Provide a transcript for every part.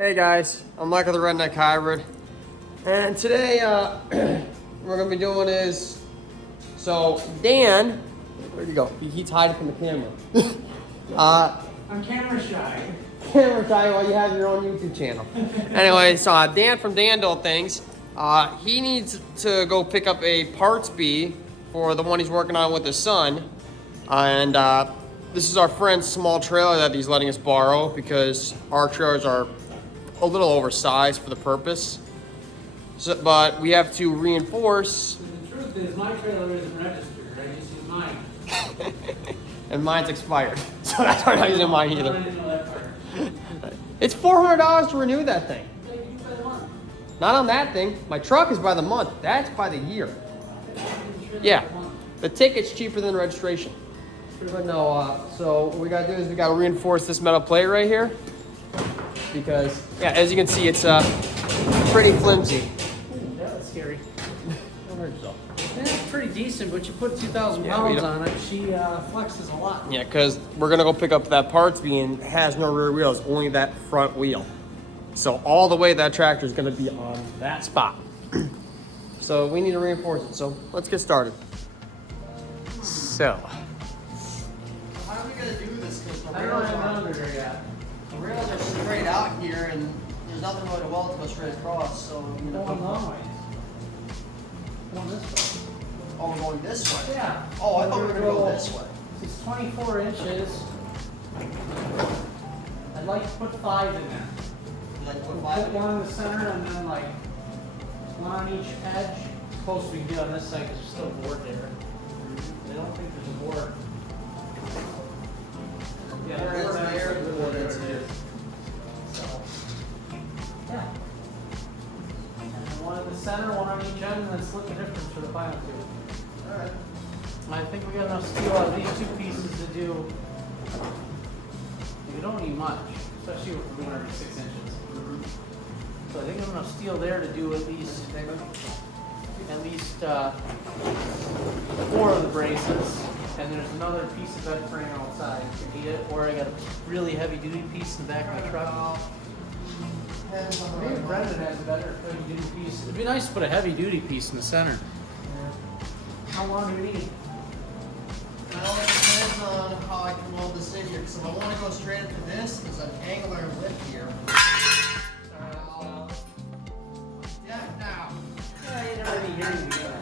Hey guys, I'm Michael the Redneck Hybrid, and today we're gonna be doing is, so Dan, where'd you go? He's hiding from the camera. I'm camera shy. Camera shy while you have your own YouTube channel. Anyway, so Dan from Dandle Things, he needs to go pick up a parts bee for the one he's working on with his son, and this is our friend's small trailer that he's letting us borrow because our trailers are a little oversized for the purpose. So, but we have to reinforce. The truth is, my trailer isn't registered. I just use mine. And mine's expired, so that's why I'm not using mine I either. didn't know that part. It's $400 to renew that thing. Yeah, you do by the month. Not on that thing. My truck is by the month. That's by the year. Yeah, the ticket's cheaper than the registration. But no, so what we gotta do is we gotta reinforce this metal plate right here. Because, yeah, as you can see, it's pretty flimsy. Ooh, that was scary. Don't hurt yourself. Yeah, it's pretty decent, but you put 2,000 Yeah, pounds we don't- on it, she flexes a lot. Yeah, because we're gonna go pick up that parts bee and it has no rear wheels, only that front wheel. So all the way that tractor is gonna be on that spot. So we need to reinforce it, so let's get started. So. How are we gonna do this? Because the I don't have it under there yet. rails are straight out here and there's nothing really to weld to go straight across, so we're Going gonna long ways. Going this way. Oh, we're going this way? Yeah. Oh, I thought we were gonna go this way. It's 24 inches. I'd like to put 5 in there. Like put Put five in? one in the center and then like one on each edge. Close we can get on this side because there's still a board there. I don't think there's a board. Yeah, Board is there, there, the the board board is is. here. So, yeah. And then one in the center, one on each end, and then split the difference for the final two. Alright. I think we got enough steel out of these two pieces to do. You don't need much, especially with the 6 inches. So I think there's enough steel there to do at least 4 of the braces. And there's another piece of bed frame outside if you need it, or I got a really heavy duty piece in the back of my truck. Maybe Brendan has a better heavy duty piece. It'd be nice to put a heavy duty piece in the center. How long do we need? Well, it depends on how I can weld this in here, because if I want to go straight into this, there's an angular lip here. Yeah, now. Yeah, you never really hear me together.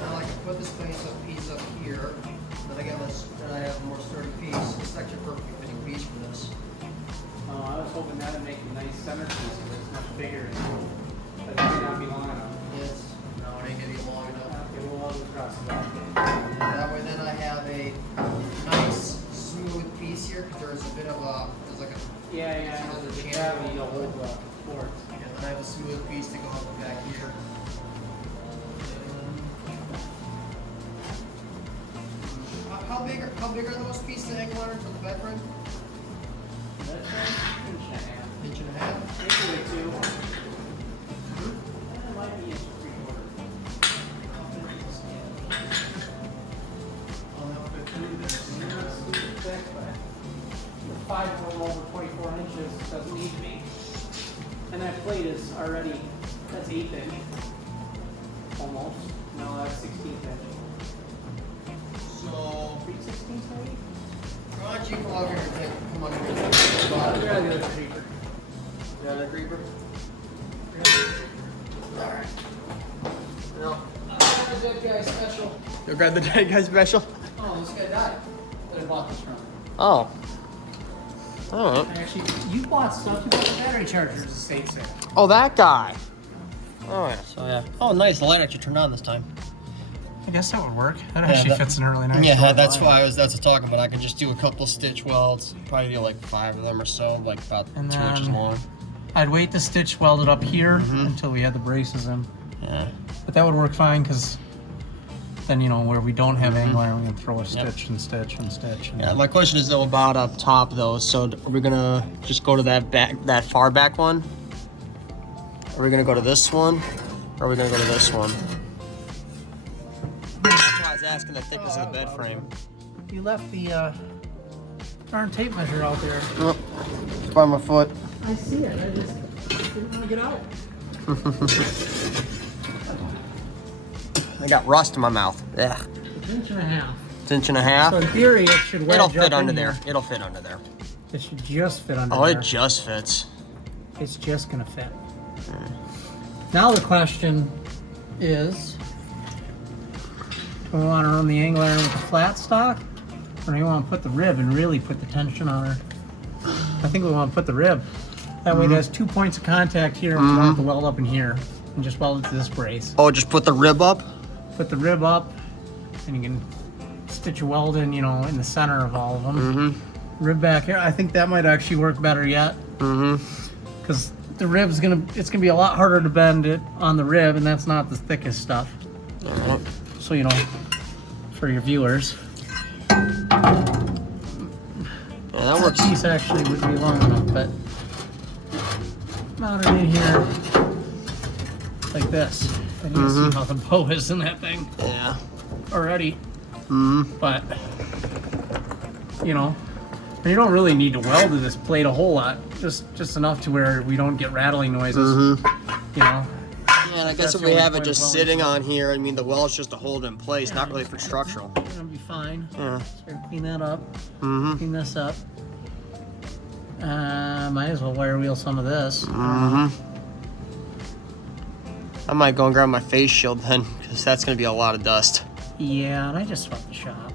Now I can put this piece up here, then I have a more sturdy piece. This is actually a perfectly fitting piece for this. I was hoping that'd make a nice center piece, but it's much bigger. But it may not be long enough. No, it ain't gonna be long enough. Okay, we'll cross it off. That way then I have a nice smooth piece here, because there's a bit of a, there's like a, Yeah, There's the a gravity channel. will hold the board. and then I have a smooth piece to go up back here. How big are those pieces of angular for the bed frame? That's an inch and a half. Inch and a half? Maybe 2. That might be inch and 3/4. I'll have to do this. And then let's do the back back. The 5 going over 24 inches doesn't need to be. And that plate is already, that's 1/8 inch. Almost. No, that's 16th inch. So, 3/16 maybe? why don't you come over here and come on I'd here. rather the other creeper. The other creeper? Alright. No. Where's that guy special? You'll grab the dead guy special? Oh, this guy died. That I bought this from. Oh. Alright. Actually, you bought stuff. You bought the battery chargers, the state said. Oh, that guy. Oh, yeah. So, yeah. Oh, nice. The light actually turned on this time. I guess that would work. That Yeah, actually that- fits in a really nice. Yeah, short that's line. why that's what talking about. I can just do a couple stitch welds, probably do like 5 of them or so, like about And 2 inches then- long. I'd wait to stitch weld it up here Mhm. until we had the braces in. Yeah. But that would work fine because then, you know, where we don't have Mhm. angular, we can throw a Yep. stitch and stitch and stitch. And Yeah, my question is though about up top though. So are we gonna just go to that far back one? Are we gonna go to this one? Or are we gonna go to this one? That's why I was asking the thickness of the bed frame. You left the darn tape measure out there. Oh, It's by my foot. I see it. I just didn't want to get out. I got rust in my mouth. Ugh. It's an inch and a half. It's an inch and a half. So in theory, it should wedge It'll fit up under in there. here. It'll fit under there. It should just fit under Oh, there. it just fits. It's just gonna fit. Now the question is, do we want to run the angler with the flat stock, or do we want to put the rib and really put the tension on her? I think we want to put the rib. That way it has 2 points of contact here, and we don't have to weld up in here, and just weld it to this brace. Oh, just put the rib up? Put the rib up, and you can stitch a weld in, you know, in the center of all of them. Rib back here. I think that might actually work better yet. Because the rib's it's gonna be a lot harder to bend it on the rib, and that's not the thickest stuff. Alright. So, you know, for your viewers. Yeah, that works. Piece actually would be long enough, but mount it in here like this. And you can see how the bow is in that thing Yeah. already. But, you know, and you don't really need to weld to this plate a whole lot. Just enough to where we don't get rattling noises. You know. Yeah, and I guess That's if the we only have it point of just welding. sitting on here, I mean, the weld's just to hold it in place, not really for structural. It's gonna be fine. Yeah. So clean that up. Clean this up. Might as well wire wheel some of this. I might go and grab my face shield then, because that's going to be a lot of dust. Yeah, and I just swept the shop.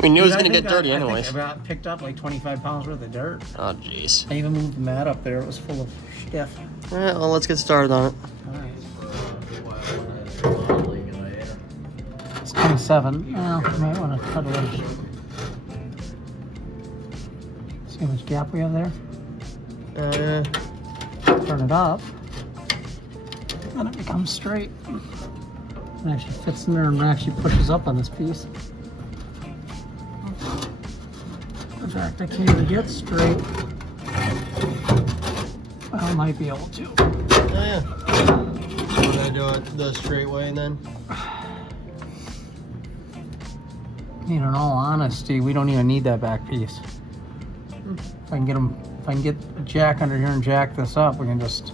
We knew it was Dude, going to get dirty I think anyways. I got picked up like 25 pounds worth of dirt. Oh, jeez. I even moved the mat up there. It was full of stiff. All right, well, let's get started on it. Alright. It's 27. Well, I might want to cut a little. See how much gap we have there? Turn it up. Then it becomes straight. It actually fits in there and actually pushes up on this piece. In fact, I can't even get straight. I might be able to. Oh, yeah. Should I do it the straight way then? In all honesty, we don't even need that back piece. If I can get jack under here and jack this up, we can just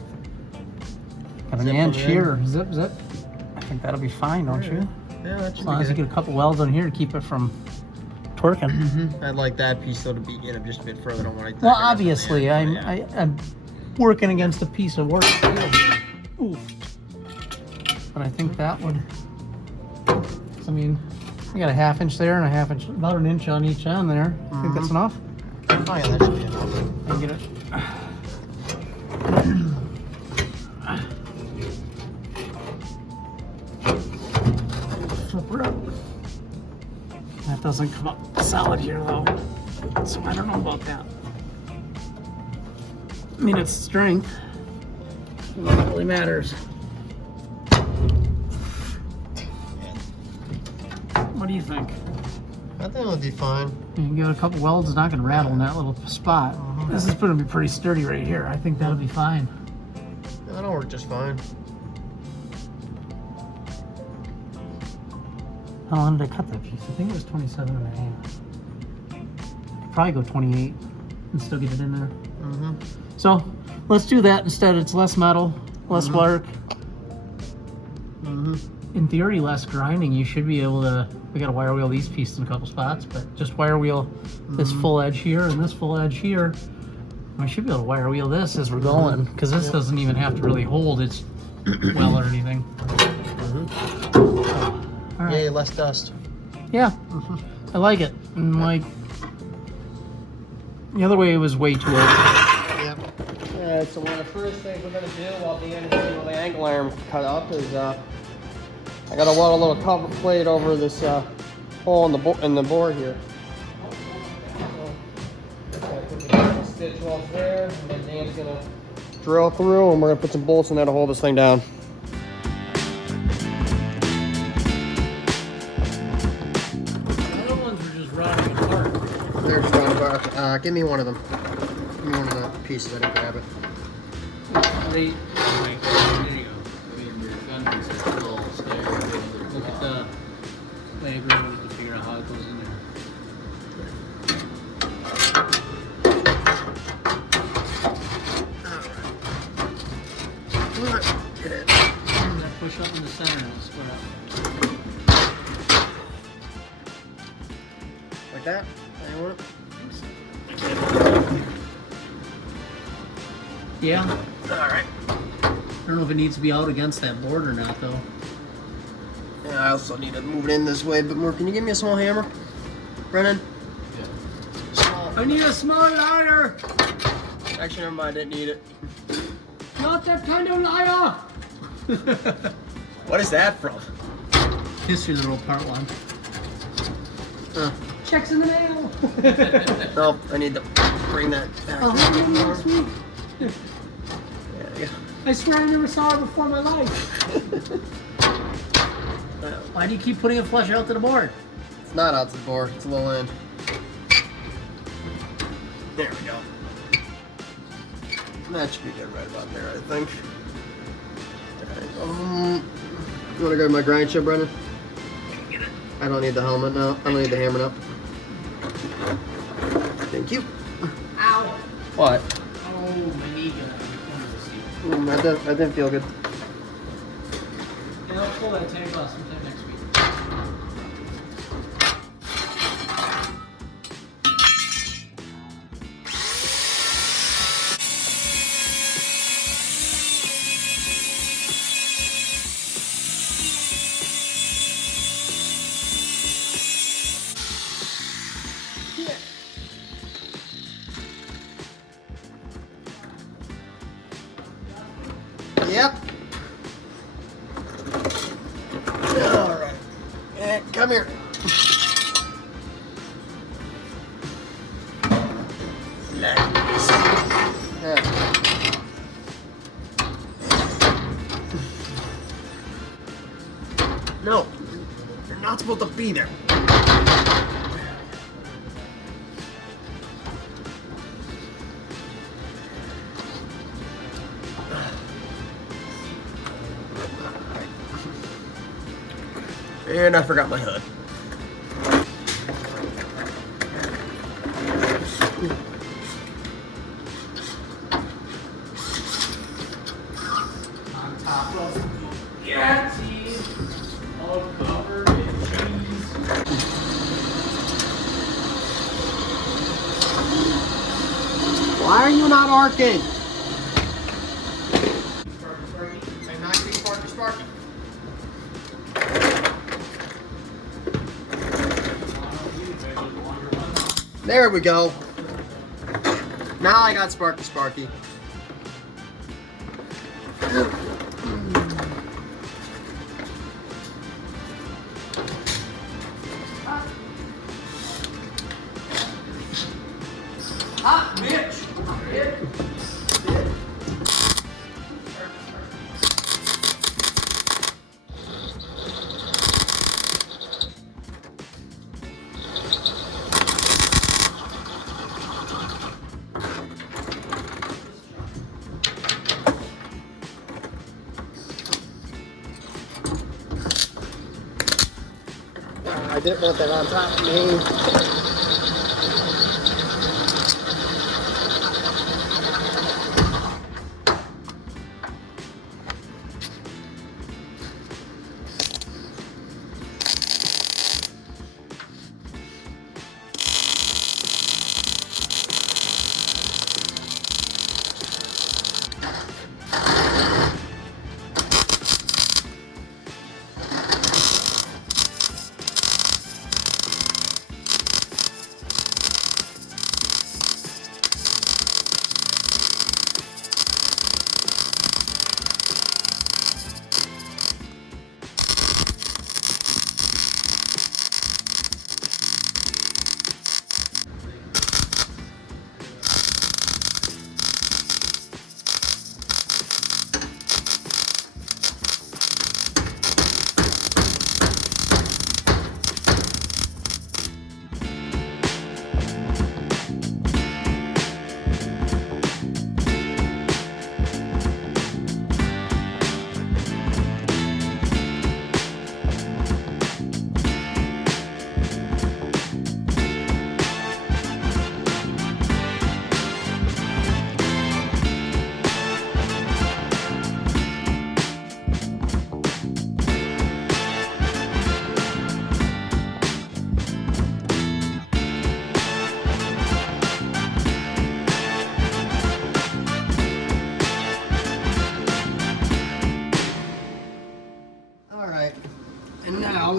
got an Zip inch them in. here. Zip, zip. I think that'll be fine, don't you? Yeah, that As should long as you be get a couple welds on here to keep it from twerking. good. I'd like that piece though to be in just a bit further. I don't want to. Well, obviously, I'm working against a piece of work. Oof. But I think that would. I mean, we got a ½ inch there and a ½ inch, about an inch on each end there. I think that's enough. Oh yeah, that should be enough. I can get it. Flip her up. That doesn't come up solid here though, so I don't know about that. I mean, it's strength. It really matters. What do you think? I think it'll be fine. You can give it a couple welds, it's not going to rattle in that little spot. This is going to be pretty sturdy right here. I think that'll be fine. That'll work just fine. How long did I cut that piece? I think it was 27 and a half. Probably go 28 and still get it in there. So let's do that instead. It's less metal, less work. In theory, less grinding. You should be able to. We got to wire wheel these pieces in a couple spots, but just wire wheel this full edge here and this full edge here. We should be able to wire wheel this as we're going, because this doesn't even have to really hold its well or anything. All right. Yay, less dust. Yeah, I like it. And like the other way, it was way too old. Yep. Alright, so one of the first things we're going to do while Dan's getting all the angle iron cut up is I got to weld a little cover plate over this hole in the board here. So, stitch welds there, and then Dan's going to drill through, and we're going to put some bolts in there to hold this thing down. The other ones were just rotting apart. They're just on the bar. Give me one of them. Give me one of the pieces. I didn't grab it. They, There you go. I mean, your fenders are still staying. look at the labor to figure out how it goes in there. Yeah. Alright. I don't know if it needs to be out against that board or not, though. Yeah, I also need to move it in this way a bit more. Can you give me a small hammer, Brennan? Yeah. I need a small lighter. Actually, never mind. I didn't need it. Not that kind of liar. What is that from? History of the World Part 1. Checks in the mail. Nope, I need to bring that back. Oh, sweet. Yeah, I swear I never saw her before in my life. Why do you keep putting it flush out to the board? It's not out to the board. It's a little in. There we go. That should be good right about there, I think. You want to grab my grind chip, Brendan? I don't need the helmet now. I don't need the hammer now. Thank you. Ow. What? Oh, my knee got on the corner of the seat. That didn't feel good. And I'll pull that tank off sometime next week. Yep. All right. And come here. Nice. Yeah. No, you're not supposed to be there. And I forgot my hood. On top of cheese, all covered in cheese. Why are you not arcing? Sparky. I'm not getting Sparky. There we go. Now I got Sparky. Hot bitch. I didn't want that on top of me.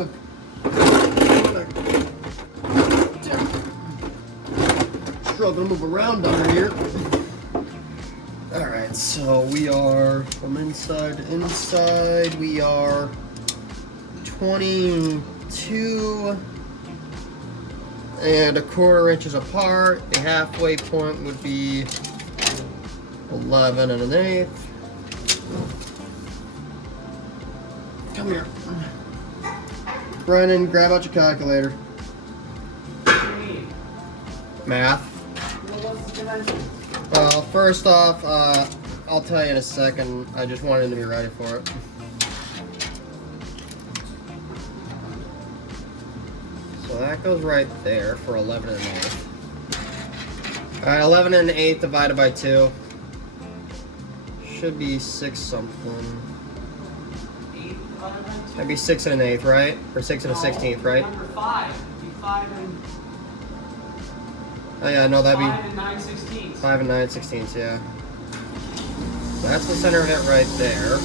I'm struggling to move around under here. All right, so we are from inside to inside. We are 22 and a quarter inches apart. The halfway point would be 11 and an eighth. Come here. Brennan, grab out your calculator. What do you need? Math. What's the dimension? Well, first off, I'll tell you in a second. I just wanted him to be ready for it. So that goes right there for 11 and an eighth. Alright, 11 and an eighth divided by 2. Should be 6 something. 8 divided by 2? That'd be 6 and an eighth, right? Or 6 and a 16th, right? Number 5. It'd be 5 and Oh yeah, no, that'd be 5 and 9 sixteenths. 5 and 9 sixteenths, yeah. So that's the center of it right there.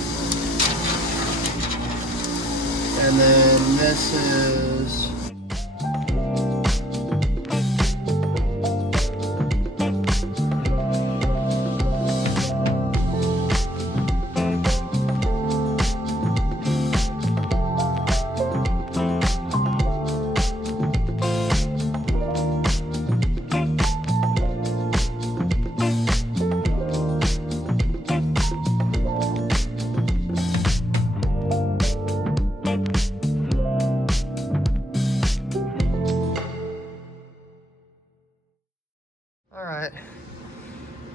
And then this is... Alright.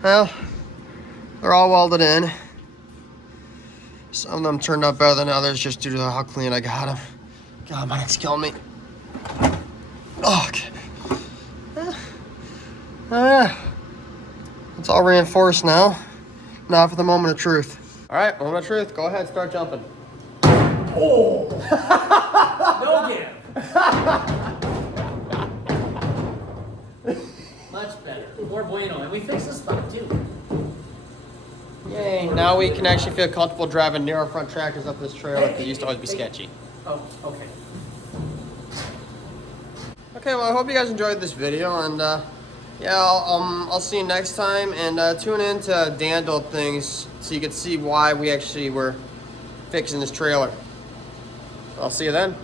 Well, they're all welded in. Some of them turned out better than others just due to how clean I got them. God, my neck's killing me. Oh, okay. Yeah. It's all reinforced now. Now for the moment of truth. Alright, moment of truth. Go ahead, start jumping. Oh! No give. Much better. More bueno. And we fixed this spot too. Yay. Now we can actually feel comfortable driving narrow front tractors up this trail that used to always be sketchy. Oh, okay. Okay, well, I hope you guys enjoyed this video, and yeah, I'll see you next time, and tune in to Dandle Things so you can see why we actually were fixing this trailer. I'll see you then.